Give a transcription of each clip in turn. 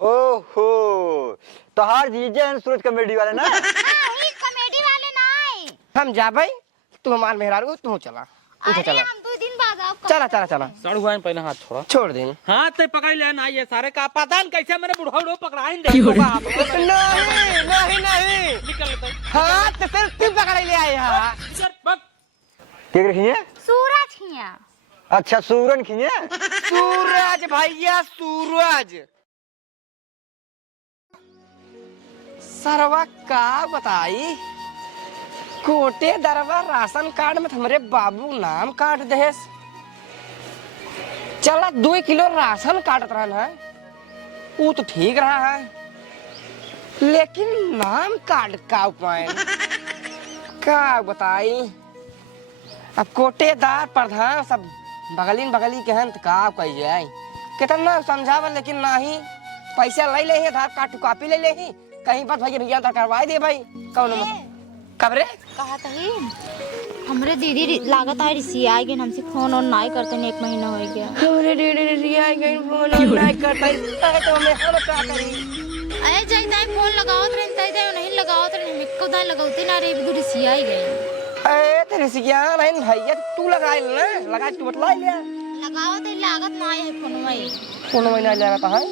ओहो तो हार जीजे सूरज कॉमेडी वाले ना। हाँ, ही कॉमेडी वाले ना आए। हम जा भाई तू हमार मेहरारू तू चला उठे चला। हम 2 दिन बाद आओ। चला चला चला सड़ हुआ है पहले हाथ छोड़ा छोड़ दे। हाथ से पकड़ ले ना ये सारे का पता नहीं कैसे मैंने बुढ़ा पकड़ाएं दे नहीं नहीं नहीं निकल लेते हाँ तो फिर तू पकड़ ले आए हाँ। क्या रखिए? सूरज हिया। अच्छा सूरन खिए। सूरज भैया सूरज सरवा का बताई कोटे दरबार राशन कार्ड में हमारे बाबू नाम काट देस चला 2 किलो राशन काटत रहा है वो तो ठीक रहा है लेकिन नाम कार्ड का उपाय का बताई अब कोटेदार प्रधान सब बगली के हैं तो का कही जाए कितना समझावा लेकिन नहीं पैसा ले ले आधार कार्ड कॉपी ले ले कहीं पर भैया करवा दे भाई कौन कबरे कहा तही हमरे दीदी लागत है रिसी आ गए हमसे फोन और नहीं करते ने 1 महीना हो गया। अरे दीदी आ गई फोन नहीं करता है तो मैं हम क्या करी अरे जाई ताई फोन लगाओ तो नहीं नहीं लगाओ तो नहीं को दाई लगाउते ना रे दूर रिसी आ गई। ए तेरे सिया नहीं भैया तू लगा ले ना लगा तू बतला ले लगाओ तो लागत ना है फोन में नहीं लगाता है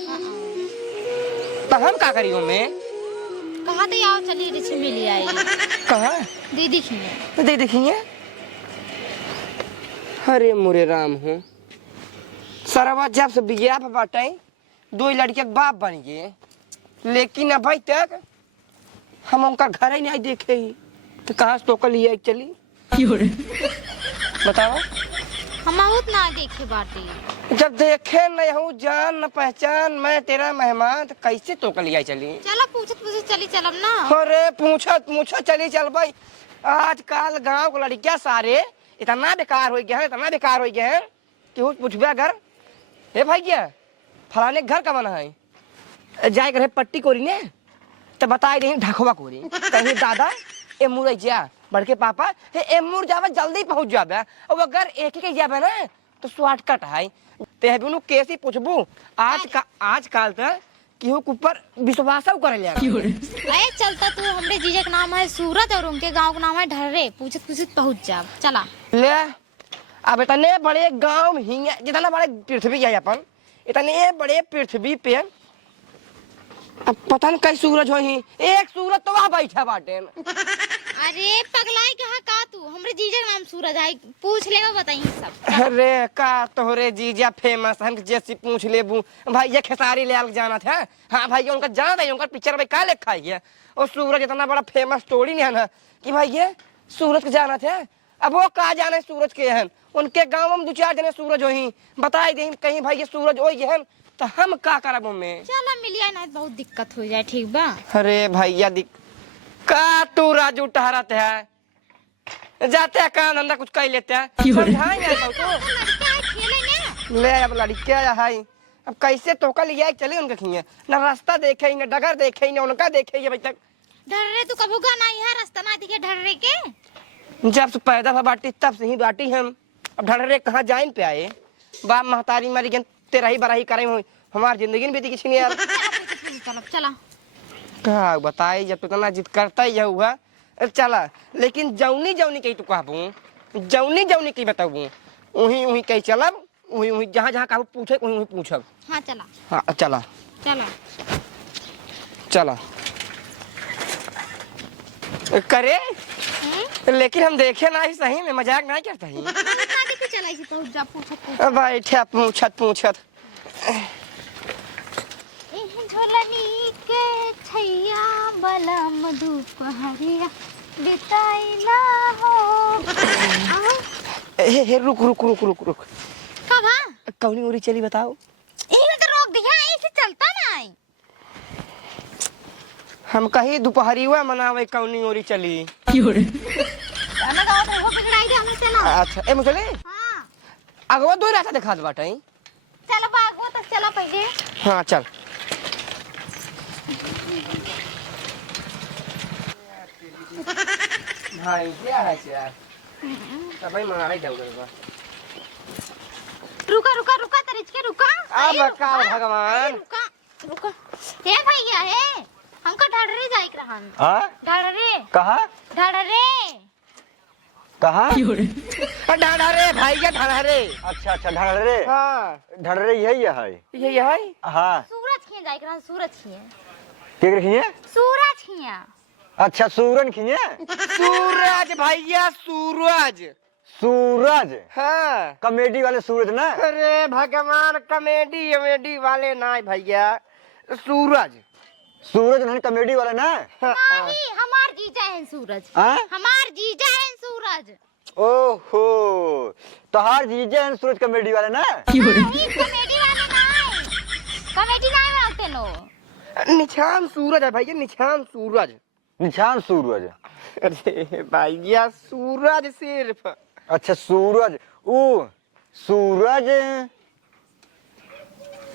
तो हम क्या करियो मैं कहा तो आओ चलिए रिसी मिली आई कहां दीदी खिए तो दे देखिए अरे मोरे राम हो सरवा जब से बिया पे बाटे 2 लड़के के बाप बन गए लेकिन अभी तक हम उनका घर ही नहीं देखे ही तो कहाँ से टोकल लिया चली बताओ हम बहुत ना देखे बाटे जब देखे नहीं हूँ जान न पहचान मैं तेरा मेहमान तो कैसे टोकल लिया चली चलो पूछत चली चलब ना। अरे पूछत चली चल भाई आजकल गांव के लड़कियां सारे इतना बेकार हो गए हैं कि पूछबे अगर हे भैया फलाने घर का बना है जाए करे पट्टी कोरी ने तो बताए रही ढकवा कोरी कहीं दादा ए मुरई जा बड़के पापा हे ए मुर जावे जल्दी पहुंच जाबे और अगर एक ही के जाबे ना तो शॉर्टकट है ते बिनु कैसे पूछबू आजकल तक केहू के ऊपर विश्वास करे ले अरे चलता तू हमरे जीजा का नाम है सूरज और उनके गांव का नाम है ढर्रे पूछत पहुंच जा चला ले अब इतने बड़े गांव हिंगे जितना बड़े पृथ्वी है अपन इतने बड़े पृथ्वी पे अब पता नहीं कई सूरज हो ही एक सूरज तो वहां बैठा बाटे अरे पगलाई कहा का तू हमरे जीजा का नाम सूरज है पूछ लेगा बताइए सब। अरे का तोहरे जीजा फेमस हम जैसी पूछ लेबू भाई ये खेसारी लाल जाना था हाँ भाई उनका जान है उनका पिक्चर में का लिखा है और सूरज इतना बड़ा फेमस स्टोरी नहीं है ना कि भाई ये सूरज के जाना था अब वो कहा जाना है सूरज के हैं उनके गाँव में 2-4 जने सूरज हो ही बताए दे कहीं भाई ये सूरज हो है तो हम का करब में चला मिलिया ना बहुत दिक्कत हो जाए ठीक बा। अरे भैया का तू राजू टहरत है जाते हैं काम धंधा कुछ कर लेते हैं समझाएंगे तो ले अब लड़के है अब कैसे टोका लिया चली उनके खिए न रास्ता देखे न डगर देखे न उनका देखे अभी तक ढर्रे तू कबूगा नहीं है रास्ता ना दिखे ढर्रे के जब से पैदा हुआ बाटी तब से ही बाटी हम अब ढर्रे कहाँ जाइन पे आए बाप महतारी मरी गन तेरा ही बराही करे हमारी जिंदगी में बीती किसी ने यार चला क्या बताई जब इतना जिद करता ही हुआ चला लेकिन जौनी कही तू कहबू जौनी कही बताबू वही कही चलब वही जहाँ कहबू पूछे वही पूछब। हाँ चला हाँ चला चला चला करे लेकिन हम देखे ना ही सही में मजाक नहीं करता ही बैठे पूछत झोलनी के छैया बलम दुपहरिया बिताइला हो हे रुक कब कौनी उरी चली बताओ इन्हें तो रोक दिया ऐसे चलता नहीं हम कहीं दोपहरी हुआ मनावे कौनी ओरी चली मैं गांव में हो बिगड़ाई दे हमने चला। अच्छा ए मुझे हां अगवा दो रास्ता दिखा दे बाटे चलो बागो तक चला पहले। हाँ चल भाई क्या है यार सब ही मंगा दे रुका तरिच के रुका अब का भगवान रुको हे भैया हे हमका ढाढरे जाए के रहन हाँ ढाढरे कहाँ ढाढरे कहाँ ढाढरे भैया ढाढरे। अच्छा अच्छा ढड़रे हाँ ढड़रे यही है ये है हाँ सूरज खिए जाए के रहन सूरज खिए क्या खिए सूरज खिए अच्छा सूरन खिए सूरज भैया सूरज। सूरज हाँ कॉमेडी वाले सूरज ना अरे भगवान कॉमेडी वमेडी वाले ना भैया सूरज। सूरज नहीं कॉमेडी वाले ना नहीं हमार जीजा है सूरज हाँ हमार जीजा है सूरज ओहो तोहार जीजे हैं सूरज कॉमेडी वाले ना नहीं कॉमेडी वाले नहीं कॉमेडी नहीं बनाते नो निशान सूरज है भैया निशान सूरज। निशान सूरज अरे भैया सूरज सिर्फ। अच्छा सूरज ओ सूरज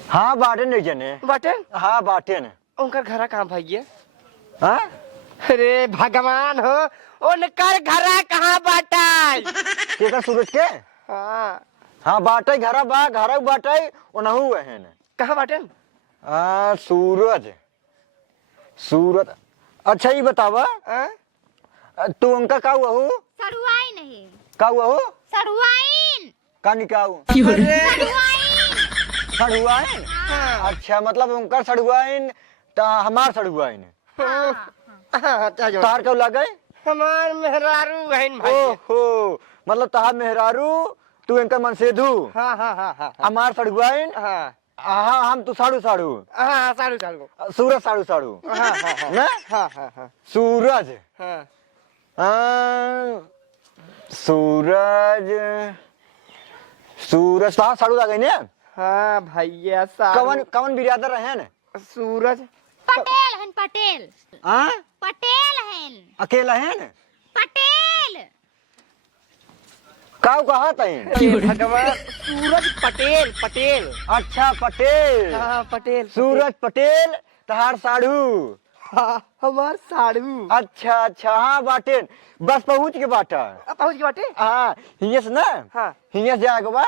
हाँ बाटे नहीं जने बटन हाँ बाटे ने उनका घर कहाँ भैया। हाँ अरे भगवान हो उनकर घर कहाँ बाटा। केकर सूरज के हाँ हाँ बाटे घरा बा घरा बाटे ओनहु है ने कहाँ बाटन। सूरज सूरज अच्छा ये बतावा हाँ? तू उनका का हुआ हो सड़ुआई नहीं का हुआ हो सड़ुआइन का निकाऊ सड़ुआइन सड़ुआइन हाँ। अच्छा मतलब उनका सड़ुआइन ता हमार सड़ुआइन हाँ, जाओ। तार कब लग गए हमार मेहरारू बहन भैया। ओहो मतलब ताहा मेहरारू तू इनका मनसेधु हाँ हाँ हाँ हाँ हमार सड़ुआइन हाँ हाँ हम तू साड़ू साड़ू हाँ सारू सारू सूरज साड़ू साड़ू हाँ हाँ हाँ ना हाँ हाँ हाँ सूरज हाँ सूरज सूरज ताहा साड़ू लग गई ने हाँ भैया सारू कवन कवन बिरादर रहे ने सूरज पटेल हन पटेल हाँ पटेल हन अकेला है ने पटेल काऊ कहा तैन भगवान सूरज पटेल पटेल। अच्छा पटेल हाँ पटेल सूरज पटेल तहार साड़ू हाँ हमार साड़ू। अच्छा अच्छा हाँ बाटे बस पहुंच के बाटा पहुँच गए बाटे। हाँ हियस ना हाँ हियस जाएगा बा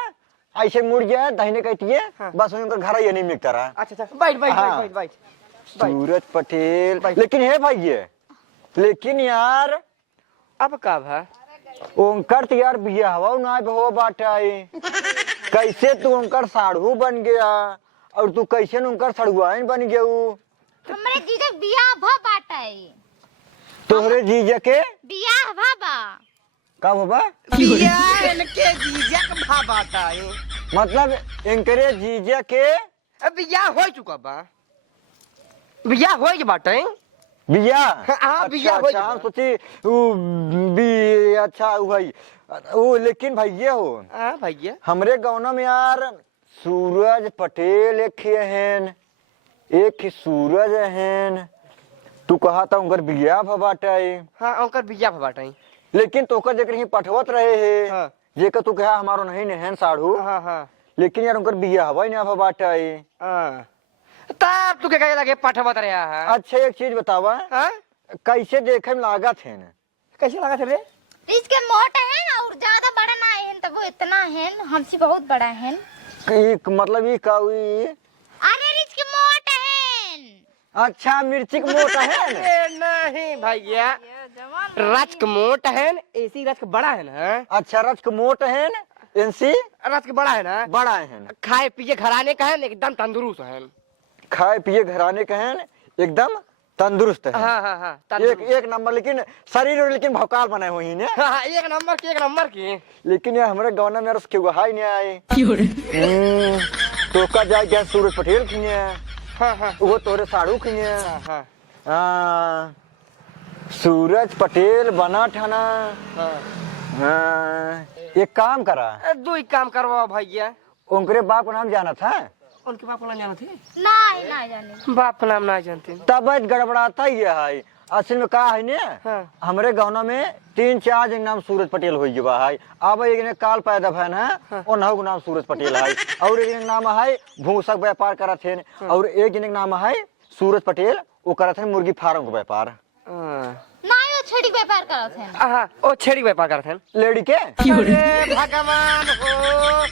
ऐसे मुड़ गया दाहिने कहती है हाँ। बस उनका घर ये नहीं मिलता रहा अच्छा अच्छा बैठ बैठ हाँ। बैठ बैठ सूरज पटेल भाई। लेकिन है भाई ये लेकिन यार अब का भा ओंकर तो यार बिया हवा ना हो बाटा कैसे तू ओंकर साढ़ू बन गया और तू कैसे उनकर सड़ुआइन बन गया हमरे जीजा बियाह भ बाटाई तोहरे जीजा के बियाह भबा कब होगा बिया इनके जीजा का भा बाटा है। मतलब इनकरे जीजा के अब बिया हो चुका बा बिया हो के बाटा है। बिया हाँ, बिया हो अच्छा गया। हम सोची अच्छा वही वो लेकिन भैया हो हाँ भैया हमरे गाँव में यार सूरज पटेल एक ही हैं एक ही सूरज हैं तू कहा था उनकर बिया भबाटा हाँ उनकर बिया भा बाटा है। लेकिन तोकर जेकर ही पठवत रहे है हाँ। जेकर तू कहा हमारो नहीं नहन साढ़ू हाँ हाँ लेकिन यार उनकर बिया हवा ही ना भबाटा हाँ तब तू क्या लगे पठवत रहा है। अच्छा एक चीज बतावा हाँ कैसे देखे में लागत है कैसे लगा थे रे। इसके मोटा है और ज्यादा बड़ा ना है तो वो इतना है हमसे बहुत बड़ा है मतलब ये का अरे इसके मोटा है अच्छा मिर्ची का मोटा है अरे नहीं भैया रचक मोट है ऐसी रचक बड़ा है ना। अच्छा रच का मोट है इनसी रचक बड़ा है ना बड़ा है खाए पिए घराने का है एकदम तंदुरुस्त है। खाए पिए घराने का है एकदम तंदुरुस्त है हाँ हाँ हाँ एक नंबर लेकिन शरीर लेकिन भौकाल बनाए हुई ने हाँ एक नंबर की लेकिन यार हमारे गाँव में उसके वहाई नहीं आए तो का जाए क्या सूरज पटेल खिने हाँ हाँ वो तोरे साड़ू खिने हाँ हाँ सूरज पटेल बना ठाना हाँ हाँ एक काम करा दो ही काम करवाओ भैया। उनके बाप का नाम जाना था उनके बाप नाम जानते नहीं ना जाने बाप नाम ना जानते। तब गड़बड़ाता ही है असल में का है ने हाँ। हमारे गाँव में 3-4 जन नाम सूरज पटेल हो गया है अब एक ने काल पैदा भैन है और नौ नाम सूरज पटेल है और एक जन नाम है भूसक व्यापार करा थे और एक जन नाम है सूरज पटेल वो करा थे मुर्गी फार्म का व्यापार नहीं वो छड़ी व्यापार करत है हाँ ओ छेड़ी व्यापार करते हैं लेडी के अरे भगवान हो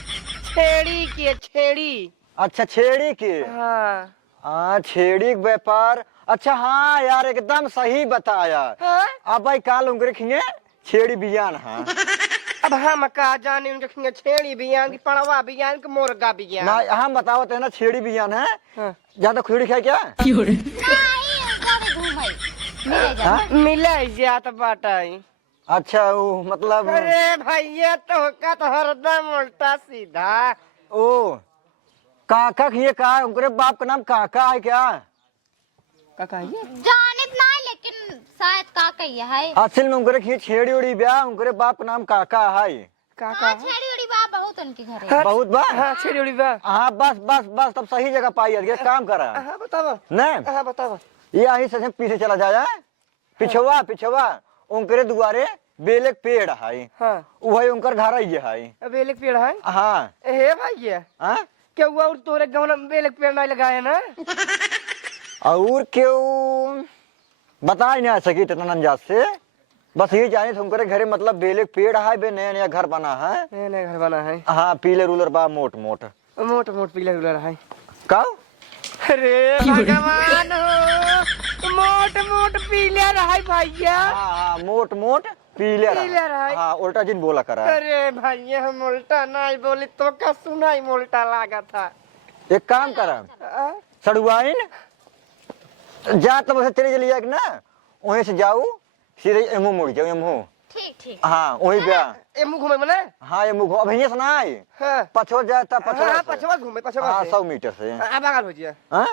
छेड़ी की छेड़ी। अच्छा छेड़ी के हाँ छेड़ी के व्यापार। अच्छा हाँ यार एकदम सही बताया। हाँ? अब भाई काल उनके खिंगे छेड़ी बियान। हाँ अब हम का जाने उनके खिंगे छेड़ी बियान की पड़वा बियान की मुर्गा बियान। ना हम बताओ तो है ना छेड़ी बियान है। हाँ। ज्यादा खुजड़ी खाए क्या? नहीं जाने घूम आई मिले जा हाँ? मिले जात बाटाई। अच्छा वो मतलब अरे भैया तो का तो हरदम उल्टा सीधा। ओ काका खिए का उनके बाप का नाम काका है क्या? काका ये जाने ना लेकिन शायद का कही है असल में उनके खिए छेड़ी उड़ी ब्याह उनके बाप का नाम काका है। काका हाँ छेड़ी उड़ी बा बहुत उनके घरे बहुत बा। हाँ छेड़ी उड़ी बा। हाँ बस बस बस तब सही जगह पाई है। काम करा हाँ बतावा। नहीं हाँ बतावा। ये यहीं से पीछे चला जाया पिछवा पिछवा उनके दुआरे बेले के पेड़ है। हाँ वही उनकर घर ही है। बेले के पेड़ है। हाँ हे भैया हाँ क्या हुआ और तोरे गाँव में बेले के पेड़ नहीं लगाए ना? और क्यों बता ही नहीं सकी इतना अंदाज से। बस ये जाने थे उनके घरे मतलब बेले के पेड़ है बे नया नया घर बना है। नया नया घर बना है। हाँ पीले रूलर बा मोट मोट मोट मोट पीला उलर है। का अरे भगवान हो मोट मोट पीले रहा भैया। हाँ मोट मोट पीले पीले रहा। रहा। हाँ उल्टा जिन बोला करा। अरे भैया हम उल्टा नहीं बोली तो क्या सुनाई उल्टा लागा था। एक काम करा आ? सड़ुआइन जा तब से तेरे चली जाए ना वहीं से जाऊ सीधे एमू मुड़ जाओ एमू। ठीक ठीक हाँ वही ब्याह। ए मुंह घूमे मने? हाँ एमू अब भैया सुनाई हाँ पछोर जाए तब हाँ पछोर पछवा घूमे पछवा हाँ से। 100 मीटर से। आ बगल हो जिया। हाँ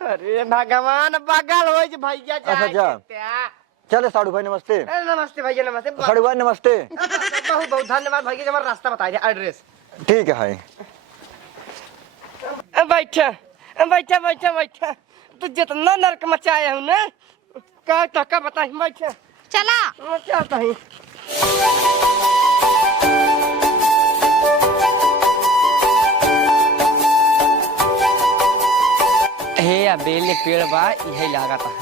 अरे भगवान बगल हो जे भैया अच्छा, जाए जा। देत्या। चले साड़ू भाई नमस्ते। ए, नमस्ते भैया नमस्ते। साड़ू भाई नमस्ते। बहुत बहुत धन्यवाद भैया जो हमारा रास्ता बता दिया एड्रेस। ठीक है बैठा बैठा बैठा बैठा तू जितना नरक मचाया हूँ ना का टका बता बैठा चला चलता ही। हे या बेले पेड़ बा यही लागत है।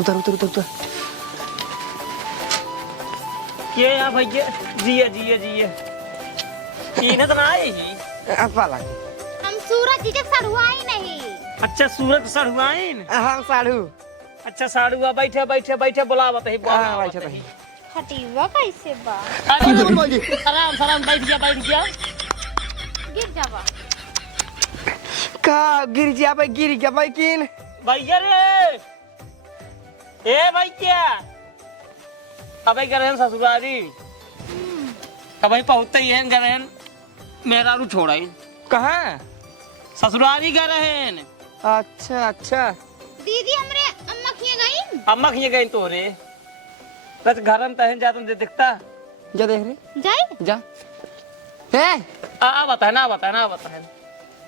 उतर उतर उतर उतर। ये या भैया जिए जिए जिए इन्हें तो ना आई ही। अपा लगे हम सूरज जी के सड़ुआ ही नहीं अच्छा सूरत सड़ुआइन। हाँ साड़ू। अच्छा साड़ुआ बैठे बैठे बैठे बोलावत है हाँ बैठा तो ही। हटीवा कैसे बा आराम आराम बैठ गया गिर जावा का गिर गया भाई किन। भैया रे ए भैया अबे गरहन ससुरारी कभी पहुंचते ही हैं गरहन मेरा रू छोड़ाई कहाँ? ससुरारी गरहन। अच्छा अच्छा दीदी हमरे अम्मा खिए गई अम्मा खिए गई तोरे बस घर में तहन जा तुम दिखता जा देख रही जाई जा। ए आ बता ना बता ना बता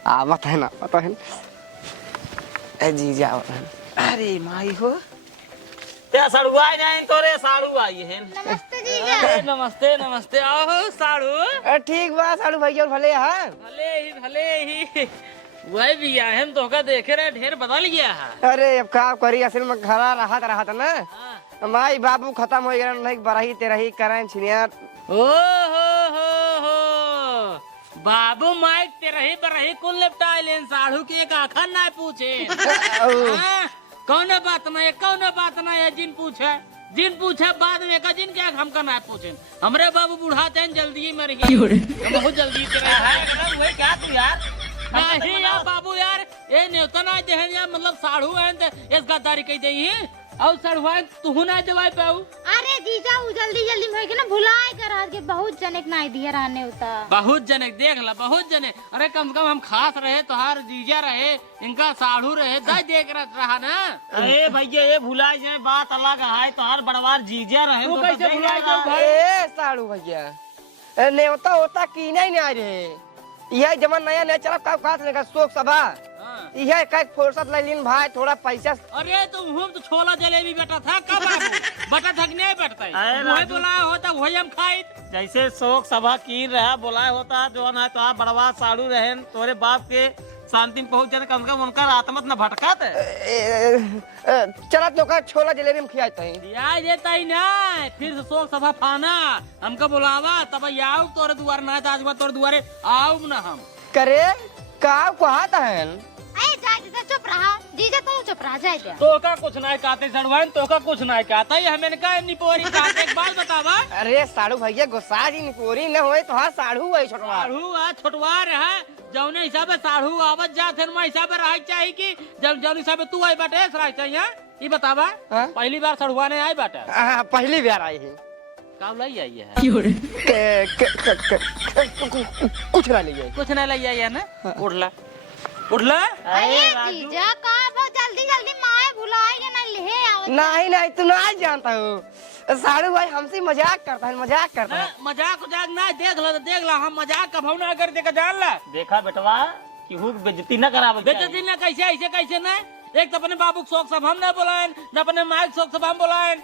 आ मत है ना पता है ए जी जा। अरे माई हो क्या सड़ुआ जाए तोरे साड़ू आई है। नमस्ते जीजा नमस्ते नमस्ते आओ साड़ू। ठीक बा साड़ू भैया भले है। भले ही वही भी है तो का देखे रहे ढेर बदल गया है। अरे अब का करी असल में घरा रहा था ना हाँ। माई बाबू खत्म हो गया नहीं बरही तेरही करें छिनिया। ओ हो बाबू माइक तेरही बरही कुल निपटा लेन साड़ू की एक आखर ना पूछे। हाँ, कौन बात ना है जिन पूछे बाद में का जिन क्या हम का ना पूछे हमरे बाबू बूढ़ा चैन जल्दी मर गया बहुत जल्दी तेरे क्या तू यार नहीं यार बाबू यार ये न्योता ना जहन यार मतलब साड़ू है इस गद्दारी कह दे और सड़वाए तू ना जवाई पाऊ। अरे जीजा उ जल्दी जल्दी में के ना भुलाए कर आज के बहुत जने के नहीं दिया रहने उता बहुत जने देख ला बहुत जने अरे कम से कम हम खास रहे तो हर जीजा रहे इनका साढ़ू रहे दस देख रहा ना। अरे भैया ये भुला जाए बात अलग है तो हर बड़वार जीजा रहे तो कैसे भुला जाए। ए साड़ू भैया नेवता होता की नहीं आ रहे यह जमान नया नया चला का काट लेगा शोक सभा यह का फुर्सत ले लीन भाई थोड़ा पैसा। अरे तुम हम तो छोला जलेबी बेटा था कब बटा थक नहीं बैठता है वही बुलाया होता वही हम खाई जैसे शोक सभा की रहा बुलाया होता जो ना तो आप बड़वा साड़ू रहे तोरे बाप के शांति में पहुंच जाते कम से कम उनका आत्मत न भटकाते चला तो का छोला जलेबी हम खियाते हैं याद देता ही ना फिर से शोक सभा फाना हमको बुलावा तब आओ तोरे दुआरे ना आज तोरे दुआरे आओ ना हम करे का कहता है। ए जा जीजा चुप रहा, जीजा तू चुप रहा जाए दे। तो का कुछ नहीं कहते सड़वान, तो का कुछ नहीं कहता ये हमें का इतनी पोरी कहते एक बात बतावा। अरे साड़ू भैया गुस्सा जी निकोरी न होए तो हाँ साड़ू है छोटवा। साढ़ू आ छोटवा रहा जौने हिसाब साढ़ू आवत जात है मैं हिसाब रह चाहिए कि जब जौन हिसाब तू आई बाटे रह चाहिए ये बतावा। हाँ? पहली बार सड़ुआ ने आई बाटे पहली बार आई है। कब लाई आई है? कुछ ना ले जाए। कुछ नहीं लाई आई है ना। उठला उठला। अरे जीजा का बहुत जल्दी जल्दी माए भुलाए या ना ले आओ। नहीं नहीं तू नहीं जानता हो साड़ू भाई हमसे मजाक करता है, मजाक करता है। मजाक उजाक ना देख ला हम मजाक का भावना कर दे का जान ला। देखा बेटवा कि हुक बेइज्जती न करावे बेइज्जती ना कैसे ऐसे कैसे ना। एक तो अपने बाबू के शौक सब हम ना बुलाएं न अपने माँ के शौक सब हम बुलाएं।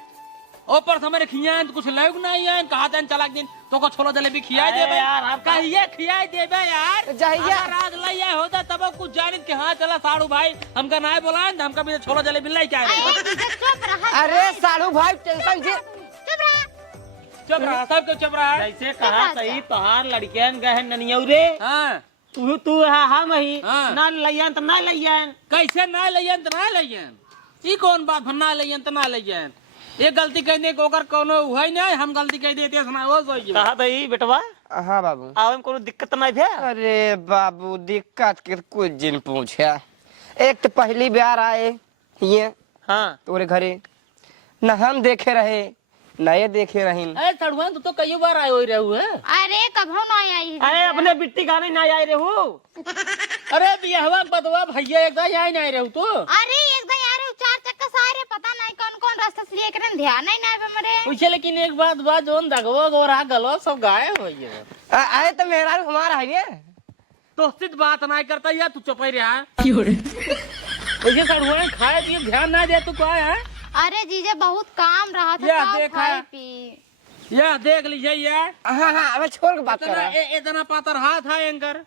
ऊपर से हमारे खियाएं तो कुछ लोग नहीं है कहा था चला दिन तो को छोलो जलेबी खिया दे यार, आप कहिए खिया देबे यार। जहिया राज लइया होता तब कुछ जानित के हाँ चला साड़ू भाई हमका ना बुलाएं हमका भी छोलो जलेबी लाई क्या अरे जीजा चुप रहा। अरे साड़ू भाई टेंशन जी चुप रहा। चुप रहा सब चुप रहा। जैसे कहा सही तोहार लड़कियन गए ननियौरे हाँ तू हम ही हाँ। ना लइयन त ना लइयन। कैसे ना लइयन त ना लइयन ई कौन बात ना लइयन त ना लइयन। ये गलती कहने को अगर कोनो हुई नहीं हम गलती कह देते सुना वो सोई कहा दई बेटवा हाँ बाबू। आवे में कोनो दिक्कत नहीं भे। अरे बाबू दिक्कत के कुछ दिन पूछा। एक तो पहली बार आए ये हां तोरे घरे न हम देखे रहे न ये देखे रहीन। अरे सड़ुआ तू तो कई बार आए हो रहू है। अरे कभो ना आई। अरे अपने बिट्टी गाने ना आए रे हो। अरे बियाहवा बदवा भैया एकदम यहाँ नहीं रहू तू। अरे एक दिन यार चार चक्का सारे पता नहीं कौन कौन रास्ता से लिए करन ध्यान नहीं ना आवे मरे। पूछे लेकिन एक बात बात जोन दगवा गोरा गलो सब गायब हो गए। आए तो मेरा हमारा है ये तो सिद्ध बात नहीं करता या तू चुप ही रहा। वैसे सड़ुआ खाए पिए ध्यान ना दे तू क्या है। अरे जीजा बहुत काम रहा था या सब देखा। खाए पी। या देख लीजिए यार हाँ हाँ अब छोड़ के बात कर रहा है। इतना पातर हाथ है एंकर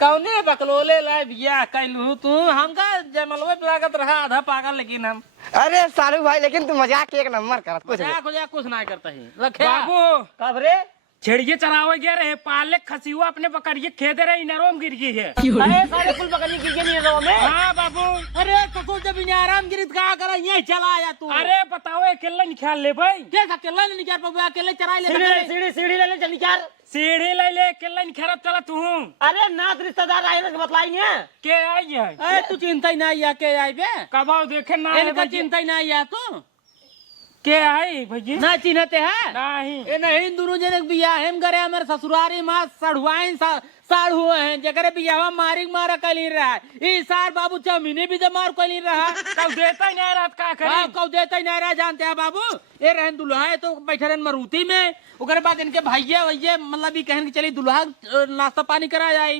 कौने बकलोले लाए बिया कैलू तू हमका जमलवे लागत रहा आधा पागल लेकिन हम। अरे सारू भाई लेकिन तू मजाक एक नंबर कर कुछ नहीं। मजाक कुछ नहीं करता ही रखे बाबू कब रे छेड़िए चरावे गए रहे पाले खसियुआ अपने पकड़िए खेदे रहे नरोम गिर गई है। अरे सारे फूल पकड़ने गिर गए नहीं रो में। हाँ बाबू। अरे तो जब इन्हें आराम गिरित कहा कर यही चला आया तू। अरे बताओ अकेला निकाल ले भाई। क्या अकेला नहीं निकाल पाऊंगा अकेले चरा ले सीढ़ी ले चल निकाल। सीढ़ी ले ले अकेला निखारत चला तू। अरे नाथ रिश्तेदार आए ना बतलाएंगे के आई है अरे तू चिंता ही नहीं आके आई बे कबाव देखे ना है इनका भैया। चिंता ही नहीं आ तू के आई भैया ना चिन्हते है नहीं। ए नहीं दोनों जने बियाह हम करे हमारे ससुरारी मां सड़ुआइन साढ़ू हैं जगरे बियाह मारिक मारा कली रहा है। इस सार बाबू चमीने भी मार कली रहा कब देता ही नहीं रात का हाँ, करी। कौ देता ही नहीं रहा जानते हैं बाबू। ये रहन दुल्हा है तो बैठे रहन मरूती में ओकरे बाद इनके भैया भैया मतलब कहन चली दुल्हा नाश्ता पानी करा जाए।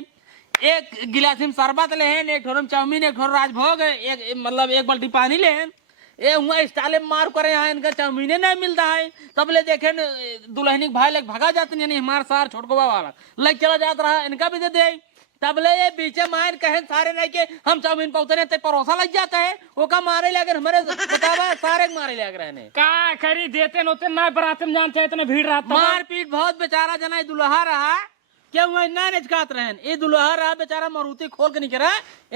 एक गिलास में शरबत लेहन एक ठोरम चाउमीन एक ठोर राजभोग एक मतलब एक बाल्टी पानी लेहन। ए हुआ स्टाले मार करे यहाँ इनका चाउमीने नहीं मिलता है तब ले देखे दुल्हनी भाई लग भगा जाते नहीं हमारे सार छोटकोबा वाला लग चला जाता रहा इनका भी दे दे तब ले ये बीचे मार कहे सारे नहीं के हम चाउमीन पहुंचने ते परोसा लग जाता है वो का मारे लगे हमारे बतावा सारे मारे लग रहे हैं। का खरी देते नोते ना बराते में जानते हैं इतने भीड़ रहता मार पीट बहुत बेचारा जना दुल्हा रहा क्या वो इतना निचकात रहन ये दुल्हा रहा बेचारा मरूती खोल के निकला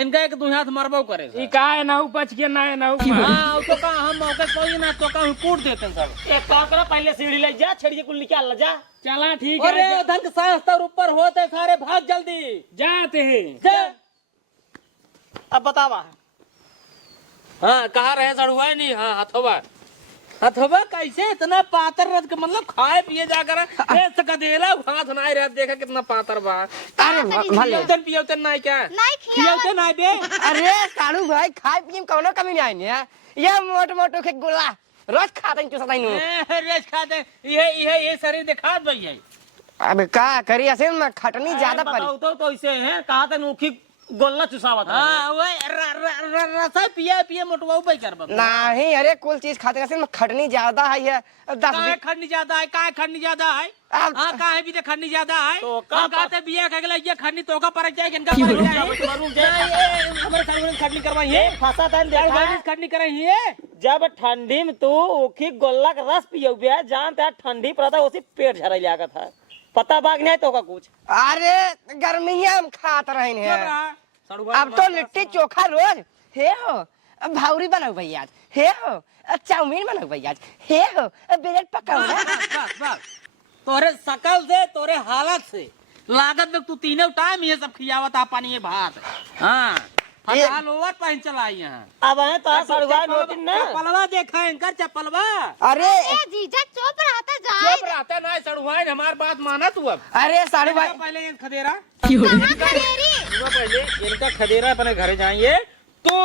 इनका एक दो हाथ मरबो करे ई का है ना बच गया ना है ना हाँ तो का हम मौके पहुंचे ना तो का कूट देते हैं सब। एक काम करो पहले सीढ़ी ले जा छेड़िए कुल निकाल जा। चला ठीक अरे है धन के शास्त्र ऊपर होते सारे भाग जल्दी जाते हैं। जा। अब बतावा हाँ कहा रहे सड़ुआ नहीं हाँ हथोबा हथोबा कैसे इतना पातर रथ के मतलब खाए पिए जाकर कदेला हाथ नहीं रह देखा कितना पातर बा। अरे भले पियौतन पियौतन नहीं क्या नहीं खिया पियौतन नहीं बे। अरे साड़ू भाई खाए पिए में कौनो कमी नहीं आई ये मोट मोटो के गोला रोज खाते हैं चुसता ही रेस खाते ये शरीर दिखात भाई है। अब का करी असल में खटनी ज्यादा पड़ी। बताओ तो ऐसे हैं कहा था नोखी गोल्ला चुसावा था। हाँ वो रसा पिया पिया मोटवाऊ भाई कर बता नहीं अरे कुल चीज खाते असल में खटनी ज्यादा है ये 10 काहे खड़नी ज्यादा है काहे खड़नी ज्यादा है अब- हाँ काहे भी तो खड़नी ज्यादा है तो का हम कहते बिया कगला ये खड़नी तो का परक जाए इनका परक जाए हमारे खड़नी खड़नी करवाई है फंसा था देखा खड़नी कराई है। जब ठंडी में तू ओखी गोल्ला का रस पियो बिया जानते है ठंडी पड़ता उसी पेट झरई लगा था पता बाग नहीं तो का कुछ। अरे गर्मिया में खात रहे हैं अब तो लिट्टी चोखा रोज हे हो, अब भावरी बनाओ भैया हे हो, अब चाउमीन बनाओ भैया हे हो, अब ब्रेड पकाओ। तोरे शकल से तोरे हालत से लागत में तू तीनों टाइम ये सब खियावत आ पानी ये भात। हाँ फटाल ओवर पहन चलाई यहाँ। अब आए तो सड़वा नोटिन ना चप्पलवा देखा इनका चप्पलवा। अरे जीजा चुप रहता जाए। चुप रहता ना सड़ुआइन हमार बात माना तू अब। अरे साढ़ू भाई पहले ये खदेरा कहाँ खदेरी? पहले इनका खदेरा अपने घर जाइए तू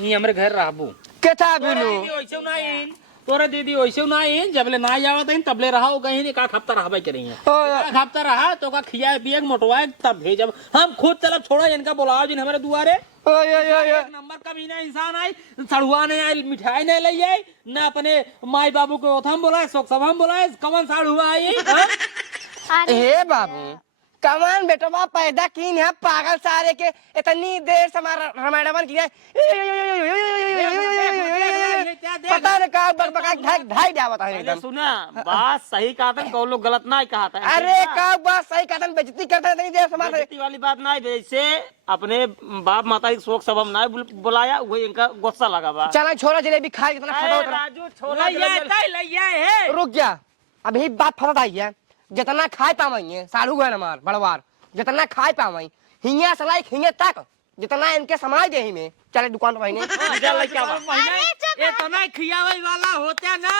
ये हमारे घर रहबू। केथा तोरा बिनु दीदी वैसे ना इन तोरा दीदी वैसे ना इन जबले ना आवत इन तबले रहा हो कहीं एक हफ्ता रहबे करेंगे। एक हफ्ता रहा तो का खियाए पिए मोटवाए तब भेजब हम खुद चलब छोड़ा इनका बुलाओ जिन हमारे दुआरे। एक नंबर का भी ना इंसान आई सड़ुआ नहीं आई मिठाई नहीं ले आई ना अपने माई बाबू को ओथम बुलाए शोक सभा में बुलाए कौन साड़ुआ आई। हे बाबू कमान बेटवा पैदा की है पागल सारे के इतनी देर से हमारा रमायण किया पता नहीं कहा बकबका ढाई डावत है एकदम। सुना बात सही कहा था कौन लोग गलत ना कहा था। अरे का बात सही कहता बेइज्जती करता नहीं देर समाज बेइज्जती वाली बात ना जैसे अपने बाप माता की शोक सभा में ना बुलाया वही इनका गुस्सा लगा बा। चना छोरा जलेबी खा कितना फटा होता राजू छोला रुक गया अभी बात फटा आई है जितना खाए पावेंगे साढ़ू गए हमार बड़वार जितना खाए पावे हिंगे सलाई हिंगे तक जितना इनके समाज दे ही में चले दुकान पर भाई ये तो नहीं खियावे वाला होता ना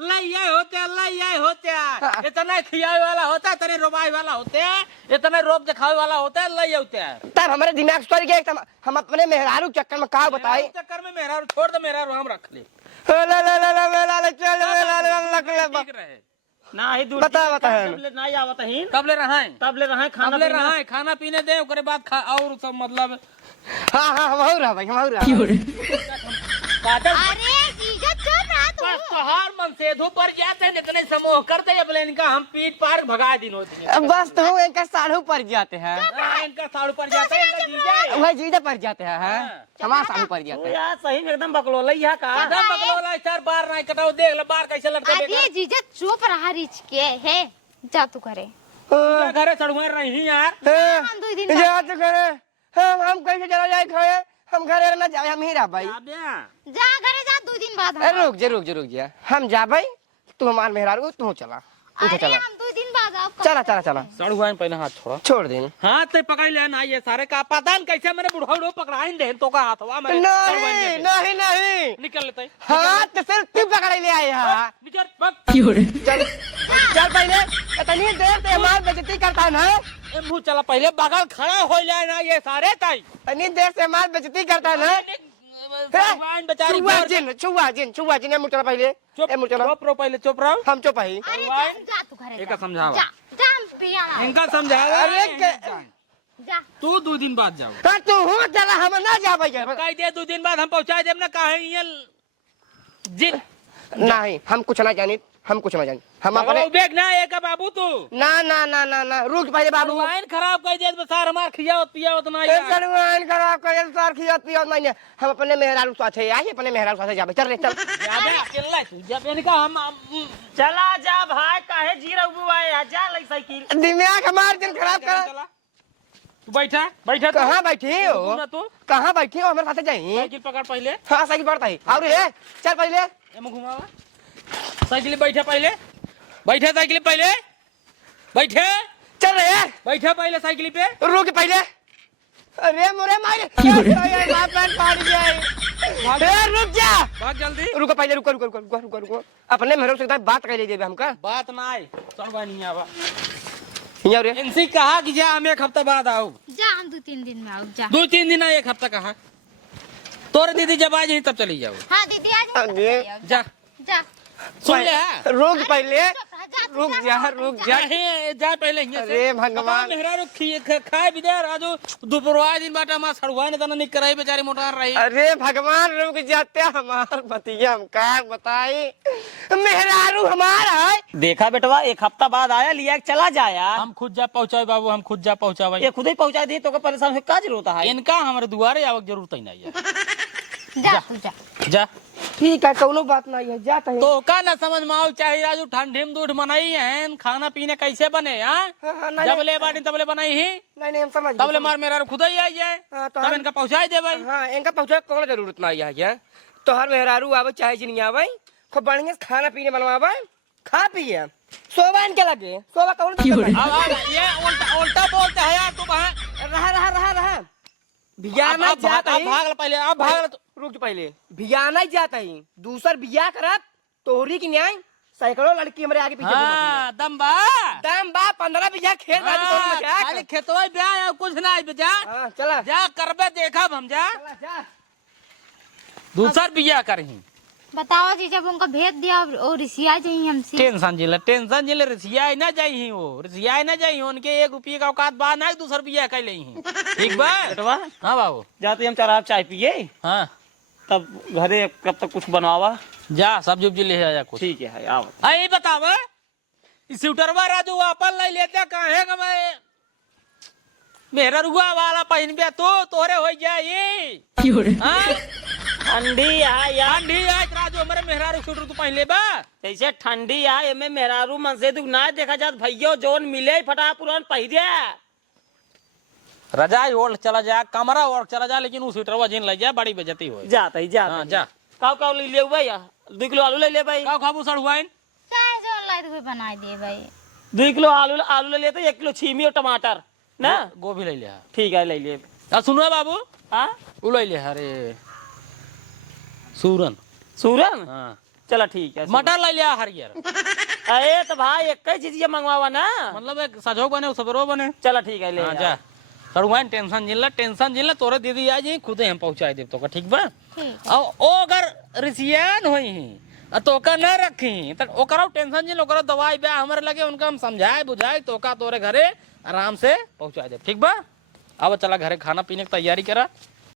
लइया होते इतना खियावे वाला होता तेरे रोबाई वाला होते इतना रोब दिखावे वाला होता लइया होते तब हमारे दिमाग स्टोरी के हम अपने मेहरारू चक्कर में का बताई चक्कर में मेहरारू छोड़ दे मेहरारू हम रख ले ठीक रहे ना ही दूर बता तबले ना आवत है तबले रहा खाना पीने दे ओकरे बाद और सब मतलब हाँ हम हो रहा भाई हम हो रहा अरे जीजा चुप रहा तू। बस तोहार मन सेधु पर जाते हैं जितने समूह करते हैं बोले इनका हम पीठ पार भगा दिन होती है। बस तो इनका साढ़ू पर जाते हैं इनका साड़ू पर जाते हैं इनका जीजा वही जीजा पर जाते हैं हमारा साढ़ू पर जाते हैं यार सही में एकदम बकलोला ही है का एकदम बकलोला चार बार नहीं कटाओ देख ले बार कैसे लटका अरे जीजा चुप रहा रिच के है जा तू करे। घरे सड़ुआ रही यार हम 2 दिन जा तो करे हम कैसे चला जाए खाए हम घरे ना जाए हम ही रह भाई जा घरे जा 2 दिन बाद अरे रुक जा हम जा भाई तू हमार मेहरारू तू चला अरे चला हम 2 दिन बाद आओ। चला सड़ुआ पहले हाथ छोड़ा छोड़ दे हाथ से पकड़ ले ना ये सारे का पता कैसे मैंने बुढ़ाऊ पकड़ाइन दे तो का हाथवा मेरे नहीं निकल लेते हाथ सिर्फ तू पकड़ ले आए हाँ निकल पक चल पहले इतनी देर से हमार बेइज्जती करता ना ए मुंह चला पहले बगल खड़ा हो जाए ना ये सारे ताई इतनी देर से हमार बेइज्जती करता ना सड़ुआइन बेचारी छुआ जिन मुचला पहले ए मुचला चुप रहो पहले चुप रहो हम चुप ही अरे जा तू घरे इनका समझावा जा जा हम पिया इनका समझावा अरे जा तू 2 दिन बाद जाओ तू हो चला हम ना जा भाई कह दे 2 दिन बाद हम पहुंचा देब ना काहे ये जिन नहीं हम कुछ ना जानी हम अपने बेग ना एक बाबू तू ना रुक पहले बाबू वाइन खराब कर दे बसार हमार खियावत पियावत ना यार सलमान खराब कर सार खियत पियत नहीं हम अपने मेहरारू साथे आई अपने मेहरारू साथे जाबे चल रे चल ज्यादा अकेला तू जब इनका हम चला जा भाई काहे जी रहू आए जा ले साइकिल दिमाग हमार दिन खराब कर चला तू बैठा कहां बैठी हो ना तू कहां बैठी हो हमारे साथे जाई साइकिल पकड़ पहले हां साइकिल बढ़ता है और रे चल पहले एम घुमावा साइकिल बैठा पहले साइकिल पहले बैठे चल रे बैठा पहले साइकिल पे रुक पहले अरे मोरे मारे बाप पैन फाड़ गया रुक जा भाग जल्दी रुको पहले रुको अपने मेहरारू से बात कर लीजिए हमका बात ना आए सड़वा नहीं आवा यहाँ रे इनसे कहा कि जा हम 1 हफ्ता बाद आओ जा हम 2-3 दिन में आओ जा 2-3 दिन 1 हफ्ता कहा तोरे दीदी जब आ जाए तब चली जाओ हां दीदी आ जा जा जा सुन ले हाँ? रुक पहले रुक जा जा पहले यहाँ से अरे भगवान मेहरारू खाए भी दे राजू दोपहर दिन बाटा मां सड़ुआ ने तना निक रही बेचारी मोटार रही अरे भगवान रुक जाते हमार बतिया हम का बताई मेहरारू हमारा है देखा बेटवा 1 हफ्ता बाद आया लिया चला जाया हम खुद जा पहुंचाए बाबू हम खुद जा पहुंचावे ये खुद ही पहुंचा दी तो का परेशान का जरूरत है इनका हमारे दुआरे आवक जरूरत ही नहीं है जा तू जा जा ठीक है कौनो बात नहीं है जाता है। तो का ना समझ में आओ चाहे आज ठंडी में दूध बनाई है खाना पीने कैसे बने हाँ हाँ, नहीं, जब ले बाटी तब ले बनाई ही नहीं नहीं हम समझ तब ले मार मेरा खुद ही आई जाए हाँ, तो तब हम- इनका पहुंचाई दे भाई हाँ इनका पहुंचा कौन जरूरत नहीं है तो हर मेहरारू आवे चाहे जिन आवे खूब बढ़िया से खाना पीने बनवावे खा पिए सोवा इनके लगे सोवा कौन अब ये उल्टा उल्टा बोलते हैं यार तू वहाँ रहा बियाना जाता है भाग पहले अब भाग रुक पहले बियाना जाता है दूसर बिया करत तोहरी की न्याय सैकड़ों लड़की हमारे आगे पीछे हाँ दम बा दाम बा 15 बिया खेत बाजी तोड़ हाँ, मजाक। खाली खेतवा ब्याह है, कुछ ना है, जा हाँ, चला जा करबे देखा हम जा चला, जा दूसर बिया करही बताओ जी जब उनका भेज दिया और रिसिया जाइए हमसे। टेंशन जिले रिसिया ना जाई वो रिसिया ना जाई उनके 1 रुपये का औकात बा ना दूसर बिया कह ले ठीक बा बेटवा हाँ बाबू जाते हम चला चाय पिए हाँ तब घरे कब तक कुछ बनवावा। जा सब्जी उब्जी ले आया कुछ ठीक है आओ। अरे बताव स्वेटरवा राजू अपन ले लेते काहे का मैं मेरा रुआ वाला पहन पे तो तोरे हो जाई हाँ ठंडी है यार ठंडी आज राजू हमारे मेहरारू स्वेटर तू पहन ले बा जैसे ठंडी है एमे मेहरारू मन से तू ना देखा जात भैयो जोन मिले फटा पुरान पहिरे। रजाई ओढ़ चला जा कमरा ओढ़ चला जा लेकिन उस स्वेटरवा जिन ले जा बड़ी बेइज्जती हो जाता ही जाता हाँ, ही। जा। काव काव ले ले भाई 2 किलो आलू ले ले भाई। का खाबू सड़ुआइन चाहे जो लाई तो बना दिए भाई। 2 किलो आलू आलू ले लेते 1 किलो छीमी और टमाटर ना। गोभी ले लिया ठीक है ले लिए। सुनो बाबू हाँ उ ले लिया अरे सूरन सूरन हाँ चला ठीक है। मटर ले लिया हरियर अरे तो भाई एक ही चीज ये मंगवावा ना मतलब एक सजो बने सबरो बने चला ठीक है ले हाँ जा सड़ुआइन टेंशन जिल्ला तोरे दीदी आ जी खुदे हम पहुंचाई देब तो ठीक बा ठीक और ओ अगर रिसियान होई ही तो का न रखी तो ओकरा टेंशन जिल ओकरा दवाई बा हमरे लगे उनका हम समझाए बुझाए तो का तोरे घरे आराम से पहुंचा दे ठीक बा अब चला घरे खाना पीने की तैयारी करा